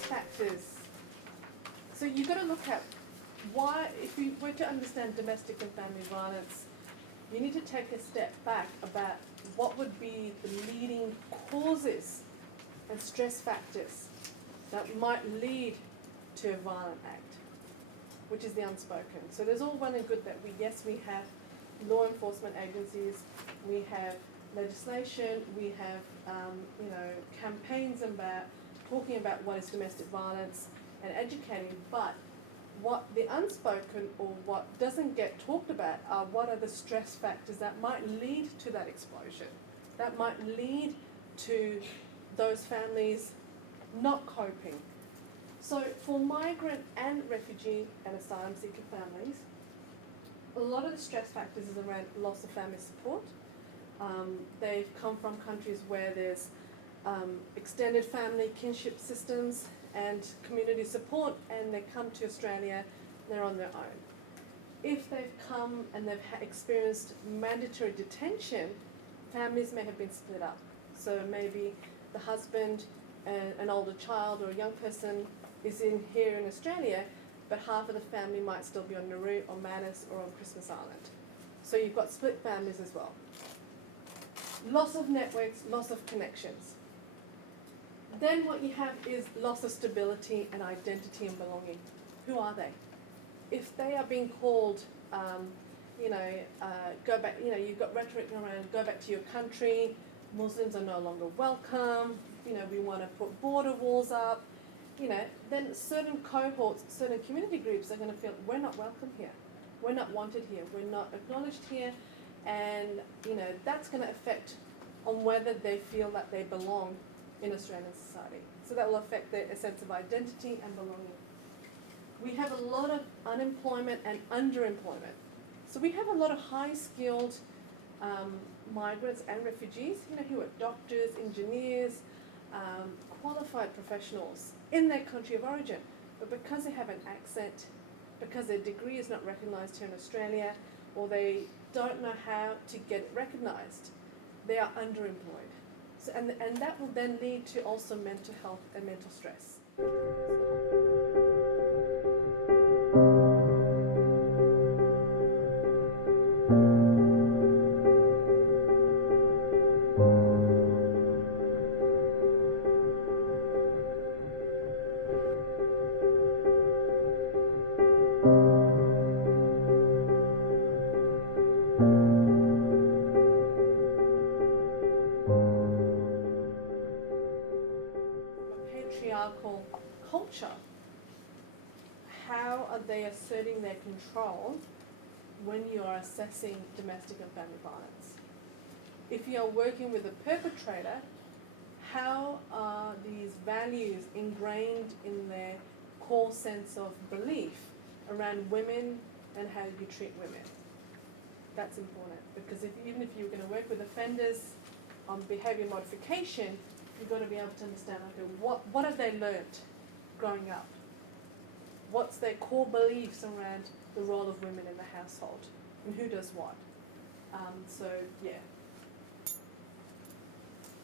factors. So you've got to look at why, if you were to understand domestic and family violence, you need to take a step back about what would be the leading causes and stress factors that might lead to a violent act, which is the unspoken. So there's all well and good that we have law enforcement agencies, we have legislation, we have campaigns about talking about what is domestic violence and educating, but what the unspoken or what doesn't get talked about are what are the stress factors that might lead to that explosion, that might lead to those families not coping. So for migrant and refugee and asylum seeker families, a lot of the stress factors is around loss of family support. They've come from countries where there's extended family kinship systems and community support, and they come to Australia, they're on their own. If they've come and they've experienced mandatory detention, families may have been split up. So maybe the husband and an older child or a young person is here in Australia, but half of the family might still be on Nauru or Manus or on Christmas Island. So you've got split families as well. Loss of networks, loss of connections. Then what you have is loss of stability and identity and belonging. Who are they? If they are being called, go back, you've got rhetoric around go back to your country, Muslims are no longer welcome, we want to put border walls up, then certain cohorts, certain community groups are going to feel we're not welcome here, we're not wanted here, we're not acknowledged here, and that's going to affect on whether they feel that they belong in Australian society. So that will affect their sense of identity and belonging. We have a lot of unemployment and underemployment. So we have a lot of high-skilled migrants and refugees, who are doctors, engineers, qualified professionals in their country of origin. But because they have an accent, because their degree is not recognised here in Australia, or they don't know how to get it recognised, they are underemployed. So, and that will then lead to also mental health and mental stress. Patriarchal culture, how are they asserting their control when you are assessing domestic and family violence? If you are working with a perpetrator, how are these values ingrained in their core sense of belief around women and how you treat women? That's important, because even if you're going to work with offenders on behaviour modification, you've got to be able to understand, okay, what have they learnt growing up? What's their core beliefs around the role of women in the household and who does what?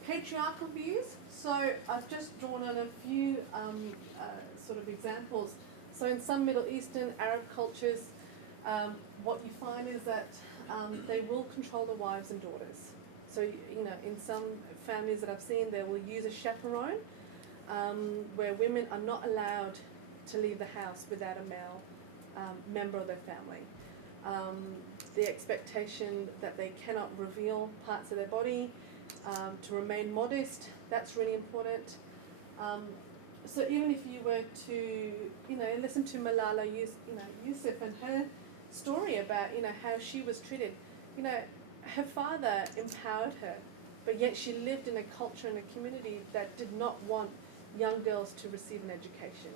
Patriarchal views. So I've just drawn on a few sort of examples. So in some Middle Eastern, Arab cultures, what you find is that they will control the wives and daughters. So, in some families that I've seen, they will use a chaperone where women are not allowed to leave the house without a male member of their family. The expectation that they cannot reveal parts of their body, to remain modest, that's really important. So even if you were to, listen to Malala Yousaf and her story about, how she was treated, her father empowered her, but yet she lived in a culture and a community that did not want young girls to receive an education.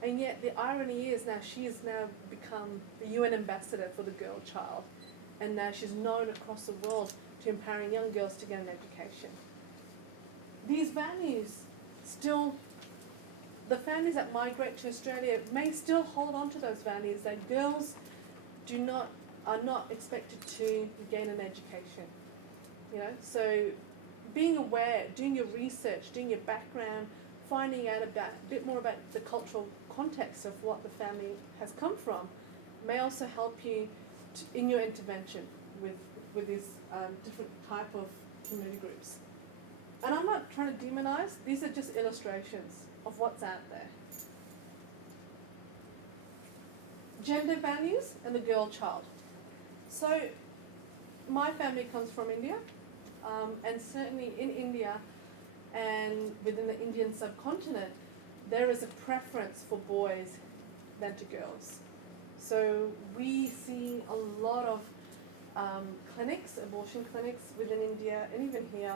And yet the irony is now she has now become the UN ambassador for the girl child, and now she's known across the world to empowering young girls to get an education. These values still, the families that migrate to Australia may still hold on to those values, that girls are not expected to gain an education. So being aware, doing your research, doing your background, finding out a bit more about the cultural context of what the family has come from may also help you in your intervention with these different type of community groups. And I'm not trying to demonize, these are just illustrations of what's out there. Gender values and the girl child. So my family comes from India, and certainly in India and within the Indian subcontinent, there is a preference for boys than to girls. So we see a lot of clinics, abortion clinics within India and even here,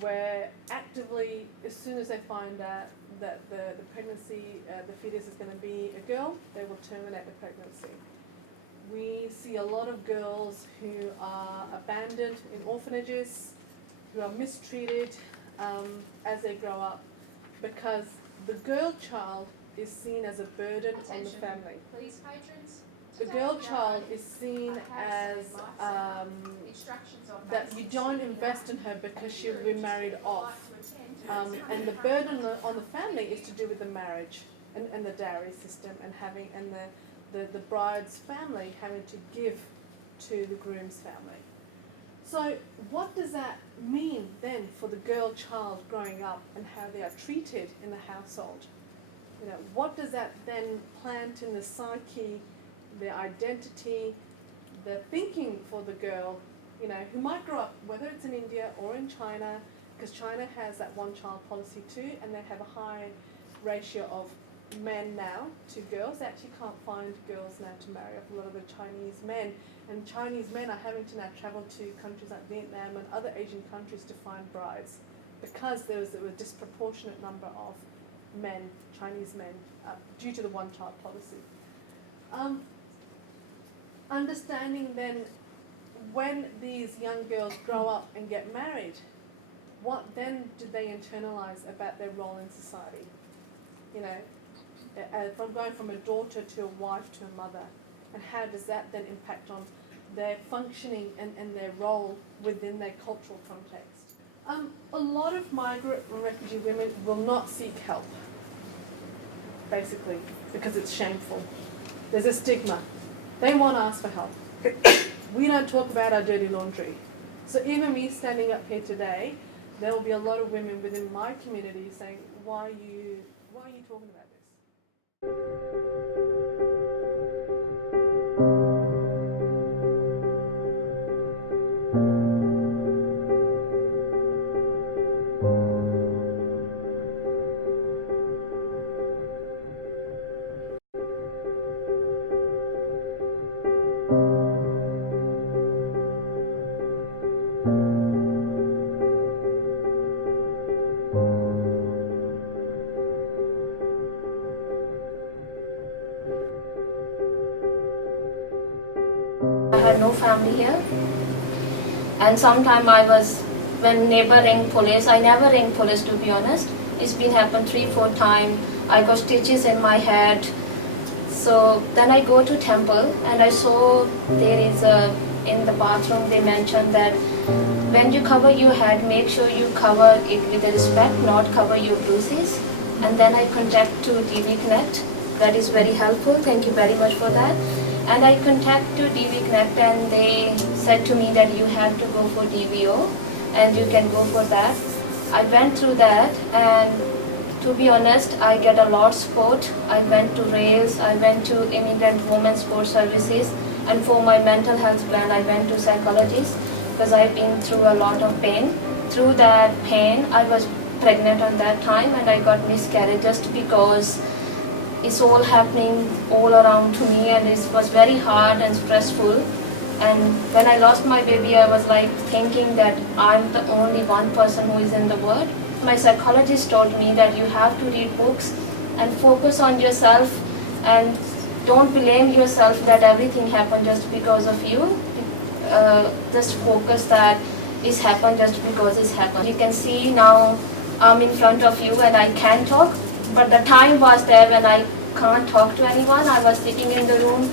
where actively, as soon as they find out that the pregnancy, the fetus is going to be a girl, they will terminate the pregnancy. We see a lot of girls who are abandoned in orphanages, who are mistreated as they grow up, because the girl child is seen as a burden on the family. Please, patrons. The girl child is seen as that you don't invest in her because she'll be married off. And the burden on the family is to do with the marriage and the dowry system and having the bride's family having to give to the groom's family. So what does that mean then for the girl child growing up and how they are treated in the household? You know, what does that then plant in the psyche, their identity, the thinking for the girl, you know, who might grow up, whether it's in India or in China, because China has that one-child policy too, and they have a high ratio of men now to girls. They actually can't find girls now to marry off a lot of the Chinese men, and Chinese men are having to now travel to countries like Vietnam and other Asian countries to find brides, because there was a disproportionate number of men, Chinese men, due to the one-child policy. Understanding then, when these young girls grow up and get married, what then do they internalize about their role in society? You know, from going from a daughter to a wife to a mother, and how does that then impact on their functioning and their role within their cultural context? A lot of migrant and refugee women will not seek help, basically, because it's shameful. There's a stigma. They won't ask for help. We don't talk about our dirty laundry. So even me standing up here today, there will be a lot of women within my community saying, why are you talking about this? I had no family here, and sometime when neighbor rang police, I never rang police to be honest. It's been happened 3-4 times. I got stitches in my head. So then I go to temple and I saw there is in the bathroom they mentioned that when you cover your head, make sure you cover it with respect, not cover your bruises. And then I contact to DV Connect. That is very helpful. Thank you very much for that. And I contact to DV Connect and they said to me that you have to go for DVO and you can go for that. I went through that, and to be honest, I get a lot of support. I went to RAILS, I went to Immigrant Women's Support Services, and for my mental health plan I went to psychologist because I've been through a lot of pain. Through that pain, I was pregnant at that time and I got miscarriage just because it's all happening all around to me, and it was very hard and stressful. And when I lost my baby, I was like thinking that I'm the only one person who is in the world. My psychologist told me that you have to read books and focus on yourself and don't blame yourself that everything happened just because of you. Just focus that it's happened just because it's happened. You can see now I'm in front of you and I can talk. But the time was there when I can't talk to anyone. I was sitting in the room,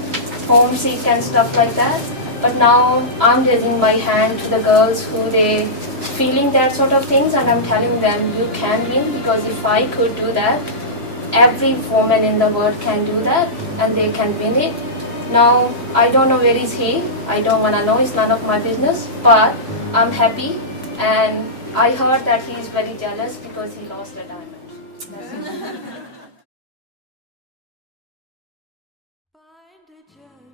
homesick and stuff like that. But now I'm raising my hand to the girls who they feeling that sort of things, and I'm telling them you can win, because if I could do that, every woman in the world can do that and they can win it. Now, I don't know where is he. I don't want to know. It's none of my business. But I'm happy, and I heard that he is very jealous because he lost a diamond. That's it. Find a judge.